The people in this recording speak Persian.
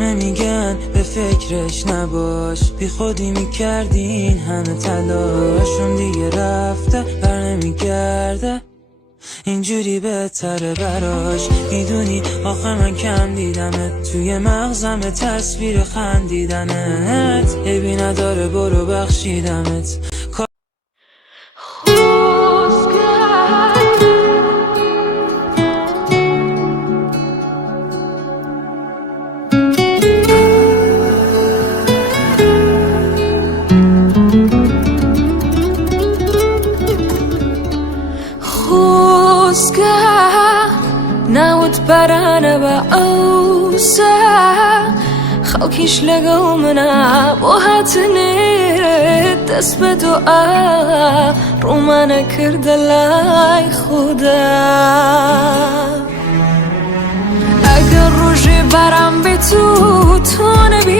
همه میگن به فکرش نباش، بی خودی میکردین همه تلاشون دیگه رفته بر نمیگرده، اینجوری بهتره براش. میدونی آخه من کم دیدمت توی مغزم، تصویر خندیدنت عیبی نداره برو بخشیدمت. ناوت برانە بە ئەوسا خەڵکیش لەگەڵ منە بۆ هاتنێت دەست بە دوعا ڕوومانە کردە لای خوددا. ئەگەر ڕۆژێ باران بێت و